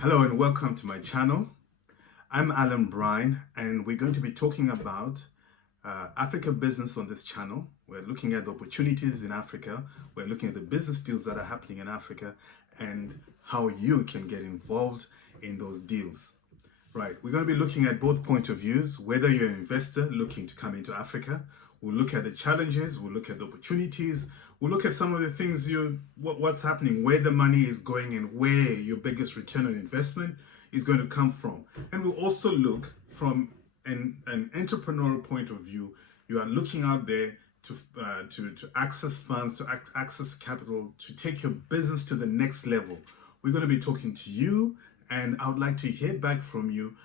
Hello and welcome to my channel. I'm Alan Bryan and we're going to be talking about Africa business on this channel. We're looking at the opportunities in Africa. We're looking at the business deals that are happening in Africa and how you can get involved in those deals. Right, we're going to be looking at both point of views, whether you're an investor looking to come into Africa. We'll look at the challenges, we'll look at the opportunities, we'll look at some of the things what's happening, where the money is going and where your biggest return on investment is going to come from. And we'll also look from an entrepreneurial point of view. You are looking out there to access funds, to access capital, to take your business to the next level. We're going to be talking to you, and I would like to hear back from you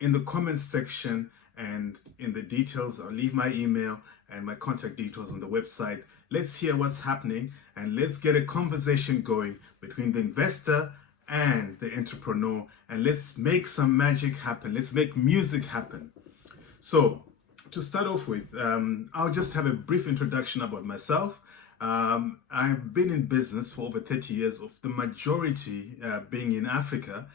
in the comments section and in the details. I'll leave my email and my contact details on the website. Let's hear what's happening and let's get a conversation going between the investor and the entrepreneur, and let's make some magic happen. Let's make music happen. So to start off with, I'll just have a brief introduction about myself. I've been in business for over 30 years, of the majority being in Africa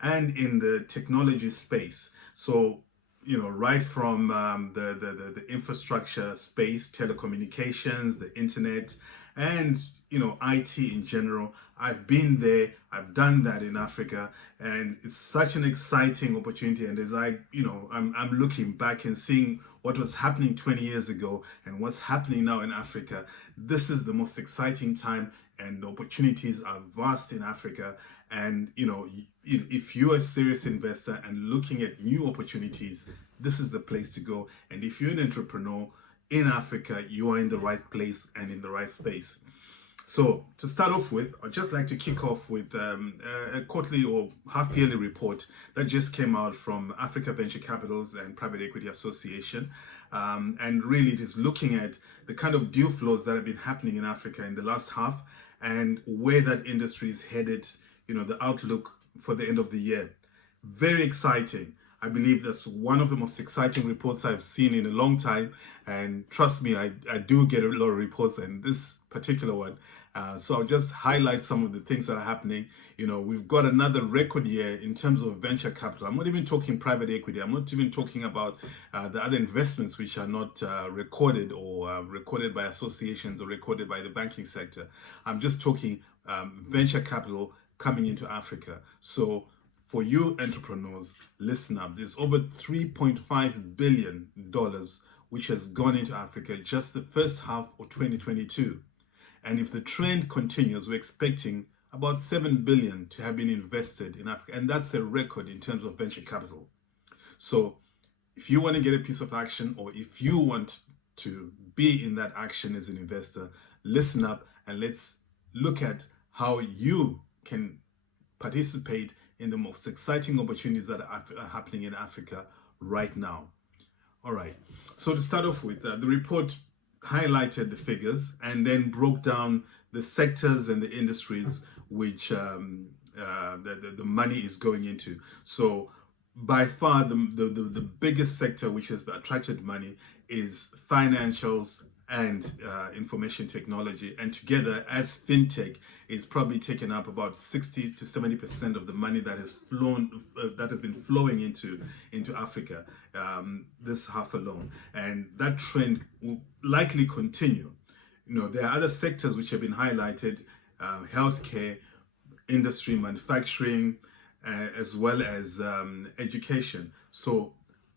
and in the technology space. So, you know, right from the infrastructure space, telecommunications, the internet, and, you know, IT in general. I've been there, I've done that in Africa, and it's such an exciting opportunity. And as I'm looking back and seeing what was happening 20 years ago and what's happening now in Africa, this is the most exciting time, and the opportunities are vast in Africa. And, you know, if you're a serious investor and looking at new opportunities, this is the place to go. And if you're an entrepreneur in Africa, you are in the right place and in the right space. So to start off with, I'd just like to kick off with a quarterly or half-yearly report that just came out from Africa Venture Capitals and Private Equity Association. And really it is looking at the kind of deal flows that have been happening in Africa in the last half and where that industry is headed, you know, the outlook for the end of the year. Very exciting. I believe that's one of the most exciting reports I've seen in a long time. And trust me, I do get a lot of reports, and this particular one. So I'll just highlight some of the things that are happening. You know, we've got another record year in terms of venture capital. I'm not even talking private equity. I'm not even talking about the other investments which are not recorded or recorded by associations or recorded by the banking sector. I'm just talking venture capital coming into Africa. So for you entrepreneurs, listen up. There's over $3.5 billion which has gone into Africa just the first half of 2022. And if the trend continues, we're expecting about $7 billion to have been invested in Africa. And that's a record in terms of venture capital. So if you want to get a piece of action, or if you want to be in that action as an investor, listen up and let's look at how you can participate in the most exciting opportunities that are happening in Africa right now. All right, so to start off with, the report highlighted the figures and then broke down the sectors and the industries which the money is going into. So by far the biggest sector which has attracted money is financials and information technology, and together as fintech is probably taken up about 60 to 70% of the money that has been flowing into Africa this half alone, and that trend will likely continue. You know, there are other sectors which have been highlighted: healthcare, industry, manufacturing, as well as education. So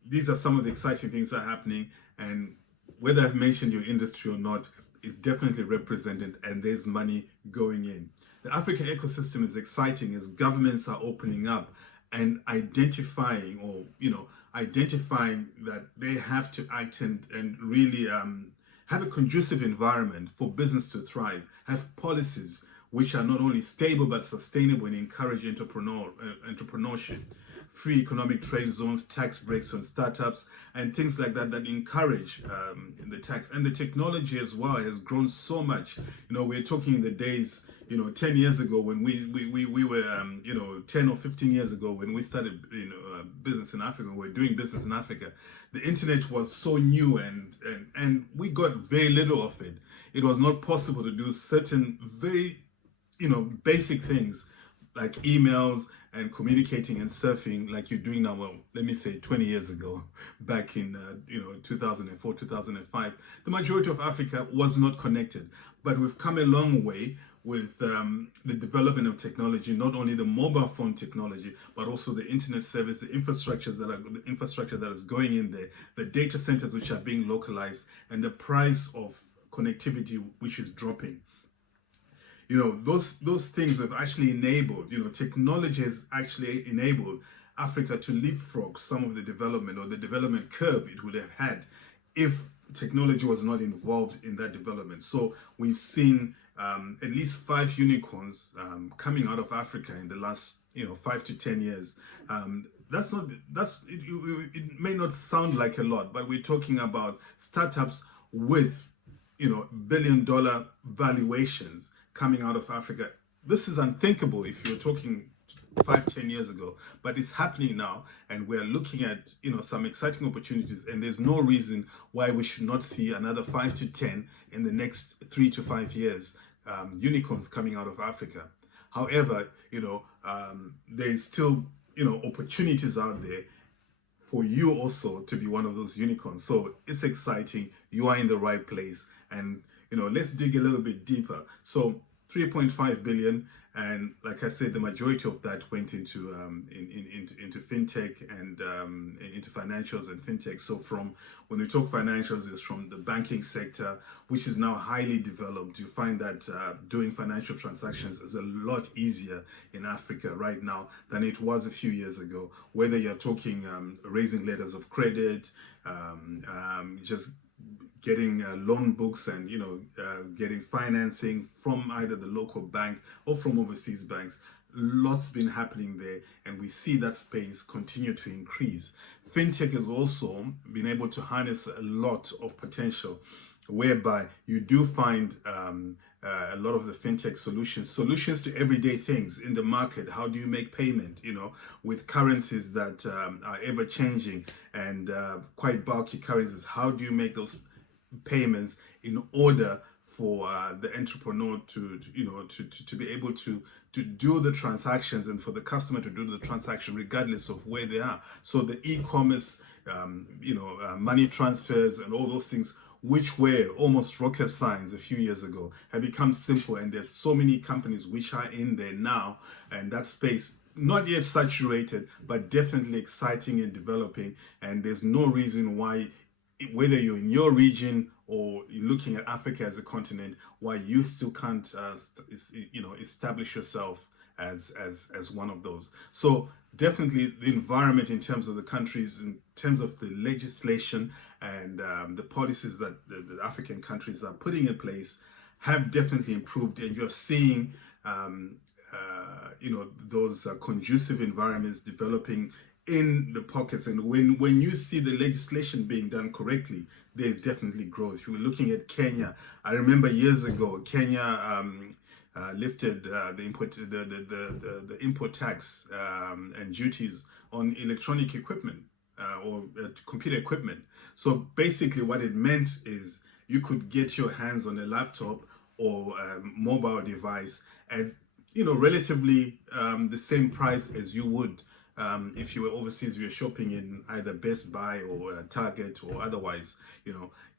these are some of the exciting things that are happening, and whether I've mentioned your industry or not, is definitely represented, and there's money going in. The African ecosystem is exciting as governments are opening up and identifying that they have to act and really have a conducive environment for business to thrive, have policies which are not only stable but sustainable and encourage entrepreneurship, free economic trade zones, tax breaks on startups, and things like that encourage the tax. And the technology as well has grown so much. You know, we're talking in the days, 10 years ago when we were, 10 or 15 years ago when we started, business in Africa, we were doing business in Africa. The internet was so new and we got very little of it. It was not possible to do certain very, basic things like emails and communicating and surfing like you're doing now, well, let me say 20 years ago, back in 2004, 2005, the majority of Africa was not connected. But we've come a long way with the development of technology, not only the mobile phone technology, but also the internet service, the infrastructure that is going in there, the data centers which are being localized, and the price of connectivity which is dropping. Those things have actually enabled, technology has actually enabled Africa to leapfrog some of the development or the development curve it would have had if technology was not involved in that development. So we've seen at least 5 unicorns coming out of Africa in the last 5 to 10 years. It may not sound like a lot, but we're talking about startups with billion-dollar valuations coming out of Africa. This is unthinkable if you're talking 5-10 years ago, but it's happening now, and we're looking at some exciting opportunities, and there's no reason why we should not see another 5 to 10 in the next 3 to 5 years, unicorns coming out of Africa. However, there's still opportunities out there for you also to be one of those unicorns. So it's exciting. You are in the right place, and let's dig a little bit deeper. So 3.5 billion, and like I said, the majority of that went into fintech and into financials and fintech. So when we talk financials, it's from the banking sector, which is now highly developed. You find that doing financial transactions is a lot easier in Africa right now than it was a few years ago. Whether you're talking raising letters of credit, just getting loan books and getting financing from either the local bank or from overseas banks. Lots been happening there, and we see that space continue to increase. Fintech has also been able to harness a lot of potential, whereby you do find a lot of the fintech solutions to everyday things in the market. How do you make payment, with currencies that are ever changing and quite bulky currencies? How do you make those payments in order for the entrepreneur to be able to do the transactions, and for the customer to do the transaction regardless of where they are? So the e-commerce, money transfers and all those things, which were almost rocket science a few years ago, have become simple, and there's so many companies which are in there now, and that space not yet saturated, but definitely exciting and developing. And there's no reason why, whether you're in your region or you're looking at Africa as a continent, why you still can't establish yourself as one of those. So definitely the environment in terms of the countries, in terms of the legislation and the policies that the African countries are putting in place, have definitely improved, and you're seeing those conducive environments developing in the pockets. And when you see the legislation being done correctly, there's definitely growth. If you're looking at Kenya, I remember years ago, Kenya lifted the import tax and duties on electronic equipment or computer equipment. So basically what it meant is you could get your hands on a laptop or a mobile device at relatively the same price as you would if you were overseas, you were shopping in either Best Buy or Target or otherwise.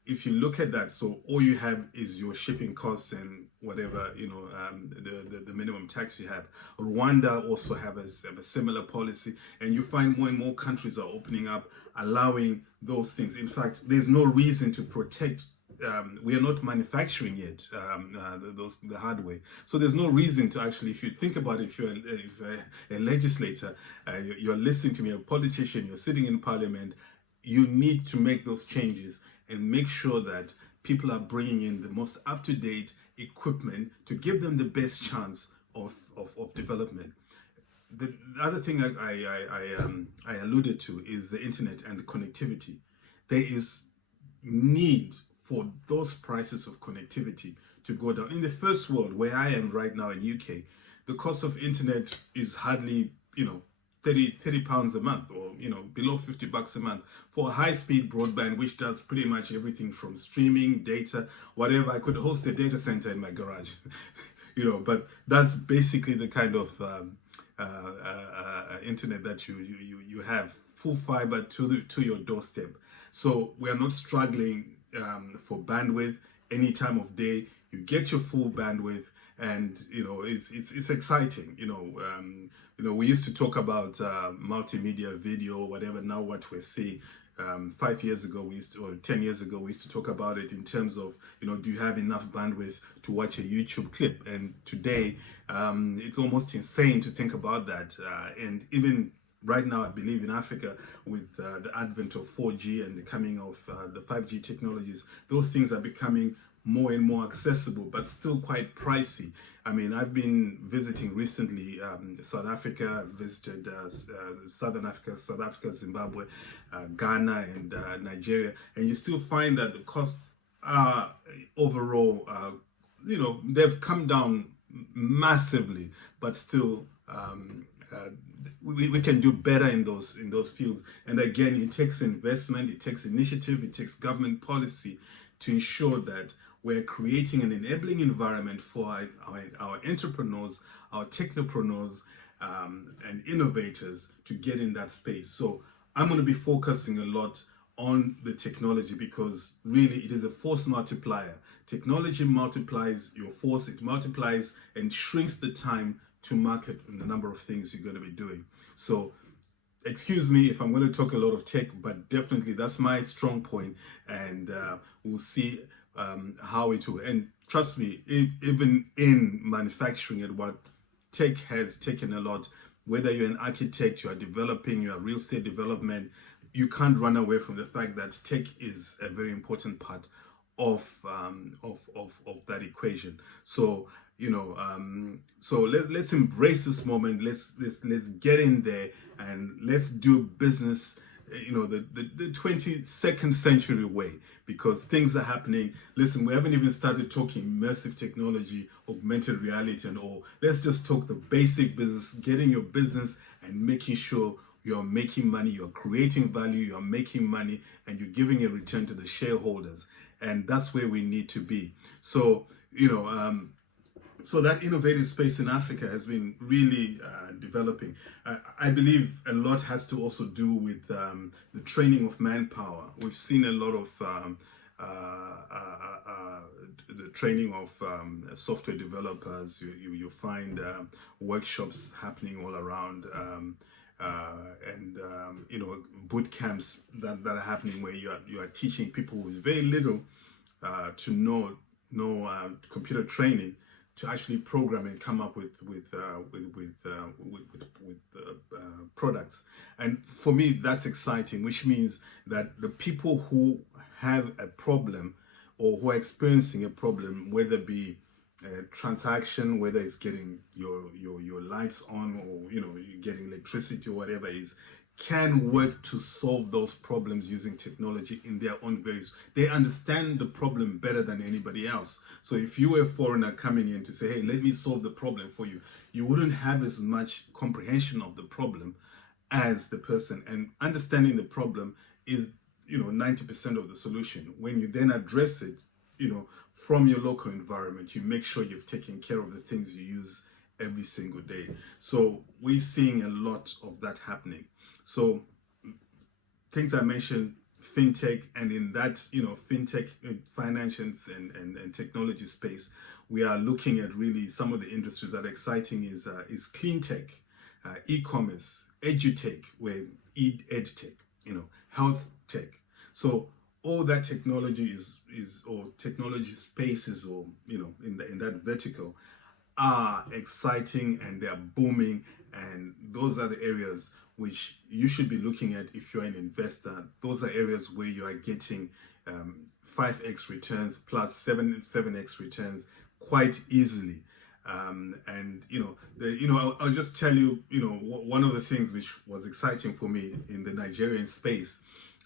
If you look at that, so all you have is your shipping costs and whatever, the minimum tax you have. Rwanda also have a similar policy, and you find more and more countries are opening up, allowing those things. In fact, there's no reason to protect. We are not manufacturing yet the hardware, so there's no reason to actually. If you think about it, if you're a legislator, you're listening to me, a politician, you're sitting in parliament, you need to make those changes and make sure that people are bringing in the most up-to-date equipment to give them the best chance of development. The other thing I alluded to is the internet and the connectivity. There is need for those prices of connectivity to go down. In the first world, where I am right now in UK, the cost of internet is hardly 30 pounds a month, or below $50 a month for a high-speed broadband, which does pretty much everything from streaming, data, whatever. I could host a data center in my garage. But that's basically the kind of internet that you have full fiber to your doorstep. So we are not struggling for bandwidth any time of day. You get your full bandwidth, and it's exciting. We used to talk about multimedia video, whatever. Now what we're seeing. 5 years ago, or 10 years ago, we used to talk about it in terms of, do you have enough bandwidth to watch a YouTube clip? And today, it's almost insane to think about that. And even right now, I believe in Africa, with the advent of 4G and the coming of the 5G technologies, those things are becoming more and more accessible, but still quite pricey. I mean, I've been visiting recently South Africa. I've visited Southern Africa, South Africa, Zimbabwe, Ghana, and Nigeria, and you still find that the costs are overall, they've come down massively, but still we can do better in those fields. And again, it takes investment, it takes initiative, it takes government policy to ensure that we're creating an enabling environment for our entrepreneurs, our technopreneurs, and innovators to get in that space. So I'm going to be focusing a lot on the technology, because really it is a force multiplier. Technology multiplies your force, it multiplies and shrinks the time to market and the number of things you're going to be doing. So excuse me if I'm going to talk a lot of tech, but definitely that's my strong point, and we'll see how it will. And trust me, even in manufacturing and what tech has taken a lot, whether you're an architect, you are developing, you are real estate development, you can't run away from the fact that tech is a very important part of that equation. So so let's embrace this moment. Let's get in there and let's do business, the 22nd century way, because things are happening. Listen, we haven't even started talking immersive technology, augmented reality, and all. Let's just talk the basic business, getting your business and making sure you're making money, you're creating value, you're making money, and you're giving a return to the shareholders. And that's where we need to be. So, so that innovative space in Africa has been really developing. I believe a lot has to also do with the training of manpower. We've seen a lot of the training of software developers. You find workshops happening all around, and boot camps that are happening where you are teaching people with very little to no computer training to actually program and come up with products. And for me, that's exciting, which means that the people who have a problem or who are experiencing a problem, whether it be a transaction, whether it's getting your lights on, or you're getting electricity or whatever it is, can work to solve those problems using technology in their own ways. They understand the problem better than anybody else. So if you were a foreigner coming in to say, hey, let me solve the problem for you, you wouldn't have as much comprehension of the problem as the person. And understanding the problem is 90% of the solution. When you then address it, from your local environment, you make sure you've taken care of the things you use every single day. So we're seeing a lot of that happening. So things I mentioned, fintech, and in that, fintech, finance and technology space, we are looking at really some of the industries that are exciting is cleantech, e-commerce, edutech, where Edtech, Harth Tech. So all that technology or technology spaces, or in that vertical, are exciting and they're booming, and those are the areas which you should be looking at if you're an investor. Those are areas where you are getting 5x returns plus 7x returns quite easily. And I'll just tell you, one of the things which was exciting for me in the Nigerian space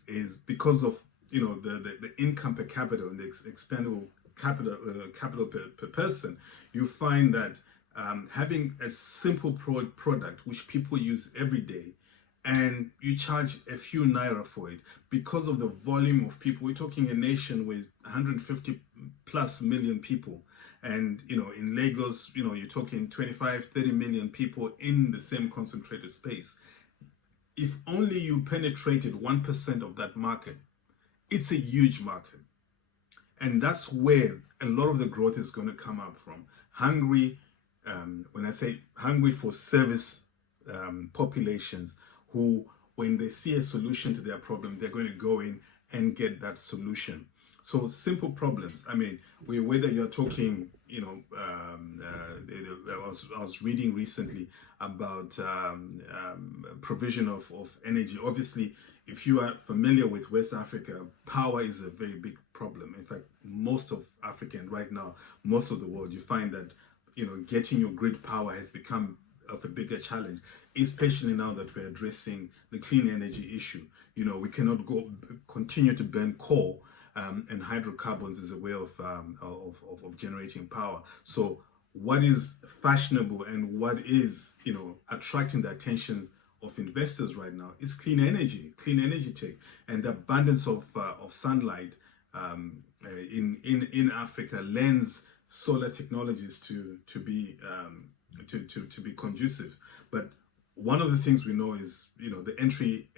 is because of the income per capita and the expendable capital per person. You find that having a simple product which people use every day, and you charge a few naira for it, because of the volume of people. We're talking a nation with 150 plus million people, And, in Lagos, you're talking 25, 30 million people in the same concentrated space. If only you penetrated 1% of that market, it's a huge market. And that's where a lot of the growth is going to come up from. Hungry, when I say hungry for service populations who, when they see a solution to their problem, they're going to go in and get that solution. So simple problems. I mean, whether you're talking, I was reading recently about provision of energy. Obviously, if you are familiar with West Africa, power is a very big problem. In fact, most of Africa and right now, most of the world, you find that, getting your grid power has become of a bigger challenge, especially now that we're addressing the clean energy issue. We cannot continue to burn coal and hydrocarbons as a way of generating power. So what is fashionable and what is, attracting the attention of investors right now is clean energy tech, and the abundance of sunlight in Africa lends solar technologies to be conducive. But one of the things we know is, the entry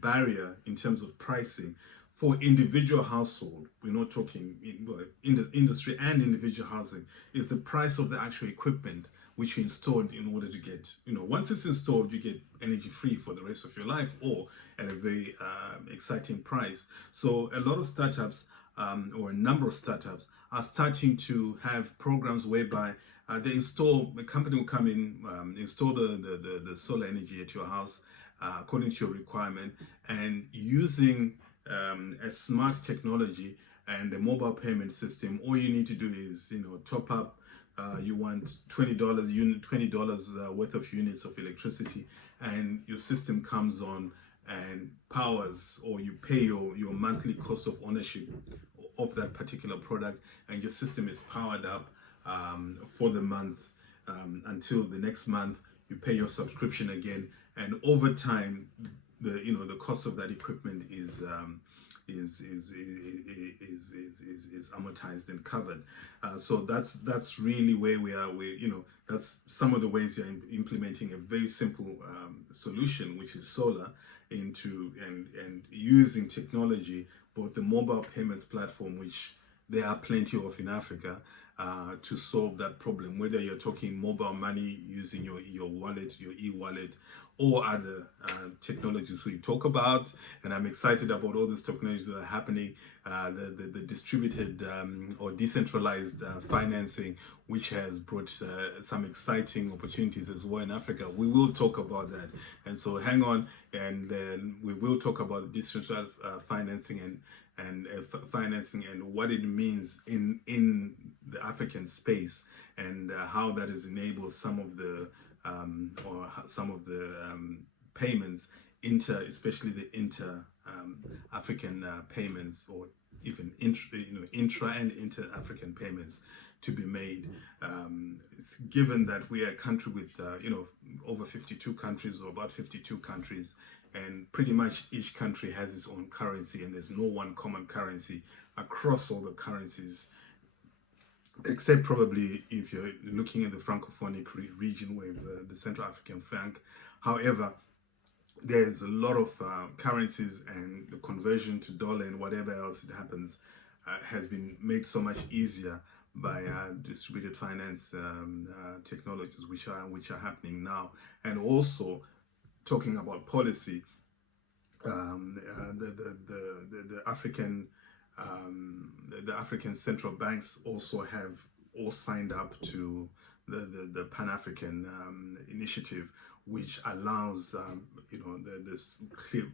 barrier in terms of pricing for individual household, we're not talking in the industry and individual housing, is the price of the actual equipment which you installed in order to get, once it's installed, you get energy free for the rest of your life, or at a very exciting price. So a lot of startups, or a number of startups, are starting to have programs whereby the company will come in, install the solar energy at your house according to your requirement, and using a smart technology and a mobile payment system. All you need to do is, top up. You want $20 worth of units of electricity, and your system comes on and powers, or you pay your monthly cost of ownership of that particular product, and your system is powered up for the month until the next month. You pay your subscription again, and over time, the cost of that equipment is amortized and covered. So that's really where we are. That's some of the ways you're implementing a very simple solution, which is solar, into and using technology, both the mobile payments platform, which there are plenty of in Africa, to solve that problem, whether you're talking mobile money using your wallet, your e-wallet, or other technologies we talk about. And I'm excited about all these technologies that are happening, the distributed or decentralized financing, which has brought some exciting opportunities as well in Africa. We will talk about that, and so hang on, and then we will talk about decentralized financing and financing and what it means in the African space, and how that has enabled some of the payments, especially the inter-African payments, or even intra and inter-African payments to be made. It's given that we are a country with over 52 countries, or about 52 countries, and pretty much each country has its own currency, and there's no one common currency across all the currencies, except probably if you're looking at the Francophonic region with the Central African franc. However, there's a lot of currencies, and the conversion to dollar and whatever else it happens has been made so much easier by distributed finance technologies, which are happening now. And also, talking about policy, the African central banks also have all signed up to the Pan-African initiative, which allows this clear,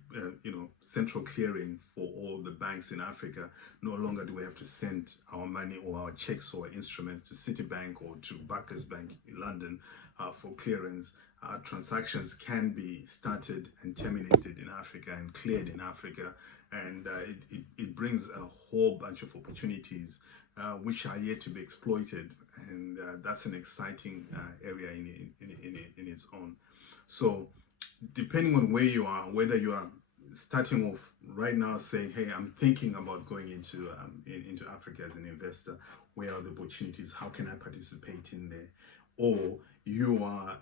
central clearing for all the banks in Africa. No longer do we have to send our money or our checks or instruments to Citibank or to Barclays Bank in London for clearance. Transactions can be started and terminated in Africa and cleared in Africa, and it brings a whole bunch of opportunities which are yet to be exploited, and that's an exciting area in its own. So depending on where you are, whether you are starting off right now saying, hey, I'm thinking about going into Africa as an investor. Where are the opportunities? How can I participate in there? Or you are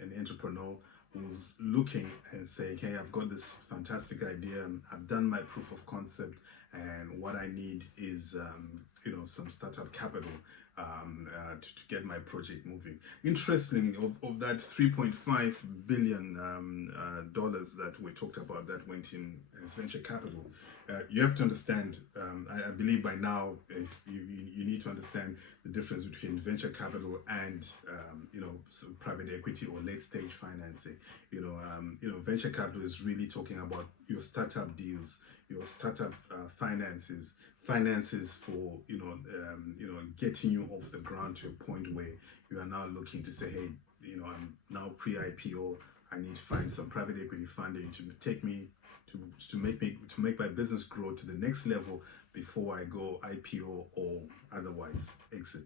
an entrepreneur who's looking and saying, hey, I've got this fantastic idea. I've done my proof of concept, and what I need is some startup capital to get my project moving. Interestingly, of that 3.5 billion dollars that we talked about that went in as venture capital, you have to understand. I believe by now, if you need to understand the difference between venture capital and some private equity or late stage financing. Venture capital is really talking about your startup deals, your startup finances for getting you off the ground to a point where you are now looking to say, hey, I'm now pre-IPO. I need to find some private equity funding to take me to make my business grow to the next level before I go IPO or otherwise exit.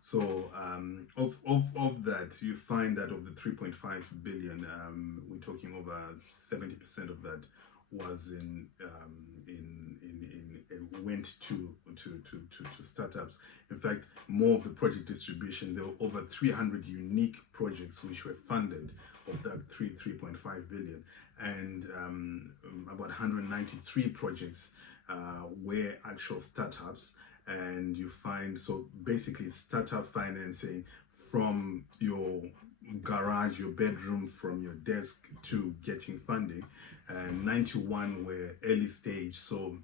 So of that, you find that of the 3.5 billion, we're talking over 70% of that was went to startups. In fact, more of the project distribution, there were over 300 unique projects which were funded of that 3.5 billion, and about 193 projects were actual startups. And you find, so basically startup financing from your garage, your bedroom, from your desk to getting funding, and 91 were early stage. So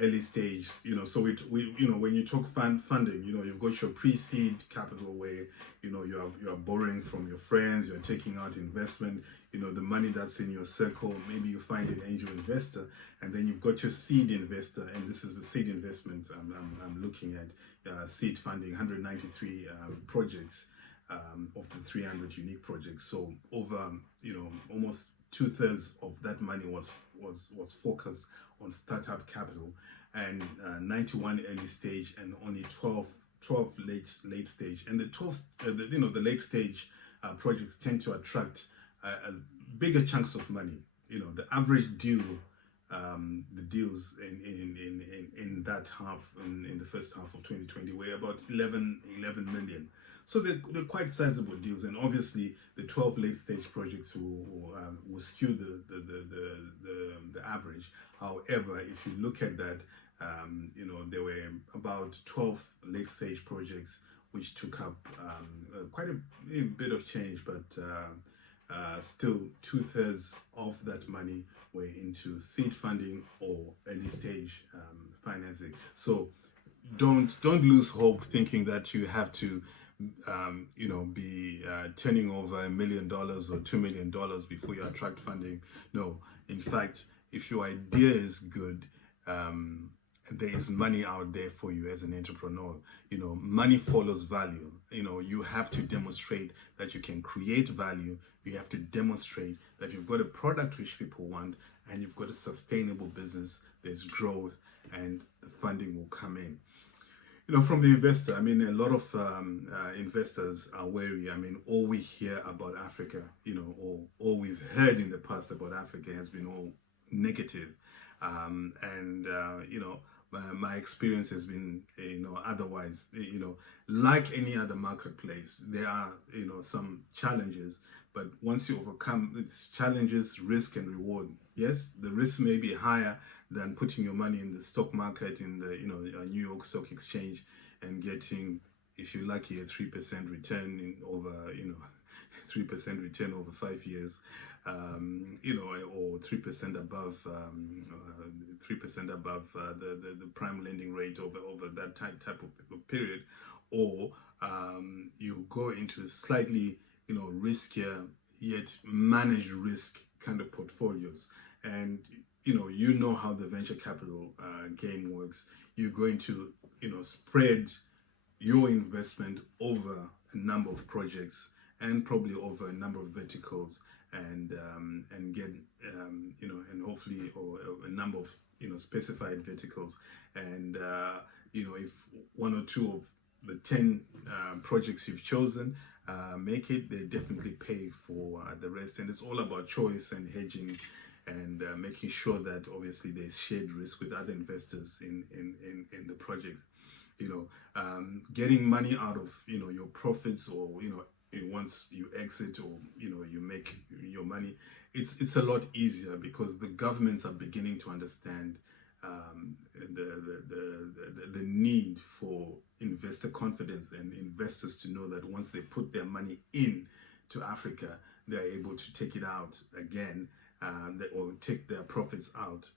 early stage, so we when you talk funding, you've got your pre-seed capital where you are borrowing from your friends, you're taking out investment, the money that's in your circle. Maybe you find an angel investor, and then you've got your seed investor, and this is the seed investment I'm looking at. Seed funding, 193 projects of the 300 unique projects. So over almost 2/3 of that money was focused on startup capital, and 91 early stage, and only 12 late stage. And the 12 the late stage projects tend to attract bigger chunks of money. The average deal, the deals in that half, in the first half of 2020, were about 11 million. So they're quite sizable deals, and obviously the 12 late stage projects will skew the average. However, if you look at that, there were about 12 late stage projects which took up quite a bit of change, but still 2/3 of that money were into seed funding or early stage financing. So don't lose hope thinking that you have to be turning over $1 million or $2 million before you attract funding. No, in fact, if your idea is good, there is money out there for you as an entrepreneur. Money follows value. You have to demonstrate that you can create value. You have to demonstrate that you've got a product which people want, and you've got a sustainable business. There's growth, and the funding will come in. From the investor, a lot of investors are wary. All we hear about Africa, or all we've heard in the past about Africa has been all negative. My experience has been, otherwise. Like any other marketplace, there are, some challenges. But once you overcome these challenges, risk and reward, yes, the risk may be higher than putting your money in the stock market, in the New York Stock Exchange, and getting, if you're lucky, a 3% return over 3% return over 5 years, or 3% above 3% above the prime lending rate over that type of period, or you go into slightly riskier yet managed risk kind of portfolios. And how the venture capital game works. You're going to spread your investment over a number of projects, and probably over a number of verticals, and get and hopefully, or a number of specified verticals. And if one or two of the 10 projects you've chosen make it, they definitely pay for the rest. And it's all about choice and hedging and making sure that obviously there's shared risk with other investors in the project. Getting money out of your profits, or once you exit, or you make your money, it's a lot easier because the governments are beginning to understand the need for investor confidence and investors to know that once they put their money in to Africa, they're able to take it out again, or take their profits out,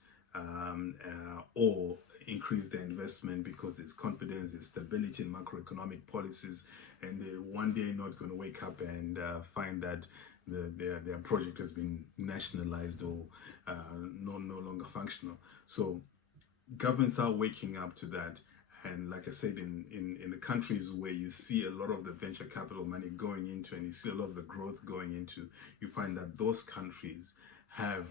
or increase their investment because there's confidence, there's stability in macroeconomic policies, and they're one day not going to wake up and find that their project has been nationalized, or no longer functional. So governments are waking up to that. And like I said, in the countries where you see a lot of the venture capital money going into, and you see a lot of the growth going into, you find that those countries have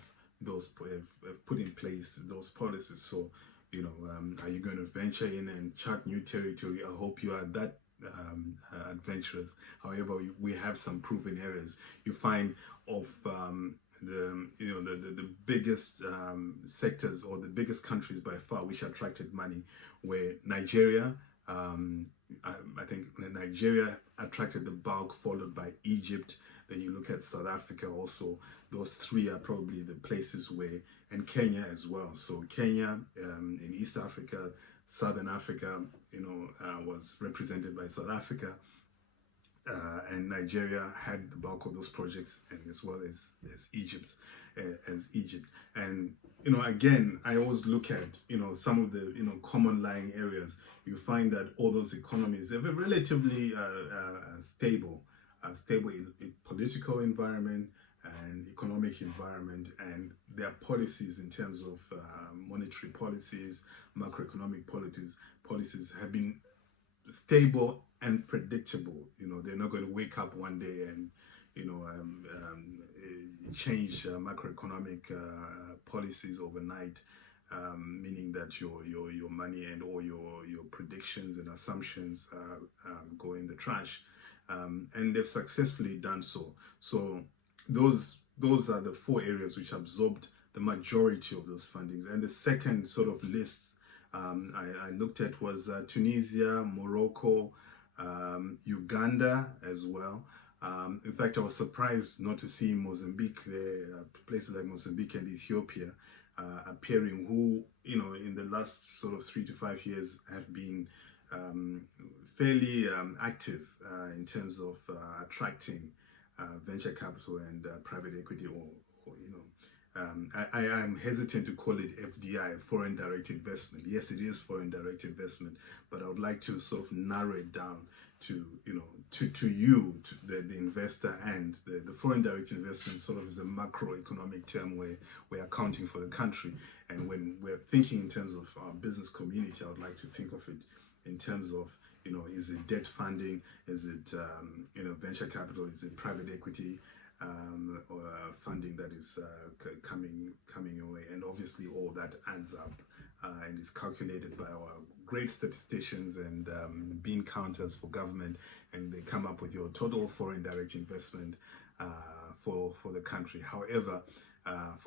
put in place those policies. So, are you going to venture in and chart new territory? I hope you are that adventurous. However, we have some proven areas. You find of the biggest sectors, or the biggest countries by far which attracted money, were Nigeria. I think Nigeria attracted the bulk, followed by Egypt. Then you look at South Africa also. Those three are probably the places where, and Kenya as well. So Kenya in East Africa, Southern Africa, was represented by South Africa, and Nigeria had the bulk of those projects, and as well as Egypt. And again, I always look at some of the common lying areas. You find that all those economies have a relatively stable political environment and economic environment, and their policies in terms of monetary policies, macroeconomic policies have been stable and predictable. They're not going to wake up one day and change macroeconomic policies overnight, meaning that your money and all your predictions and assumptions go in the trash. And they've successfully done so. So those are the four areas which absorbed the majority of those fundings. And the second sort of list I looked at was Tunisia, Morocco, Uganda as well. In fact, I was surprised not to see Mozambique there, places like Mozambique and Ethiopia appearing, who, in the last sort of 3 to 5 years have been fairly active in terms of attracting venture capital and private equity, I am hesitant to call it FDI, foreign direct investment. Yes, it is foreign direct investment, but I would like to sort of narrow it down to the investor, and the foreign direct investment sort of is a macroeconomic term where we're accounting for the country. And when we're thinking in terms of our business community, I would like to think of it in terms of, is it debt funding? Is it, venture capital? Is it private equity? Or funding that is coming away, and obviously all that adds up and is calculated by our great statisticians and bean counters for government, and they come up with your total foreign direct investment for the country. However, for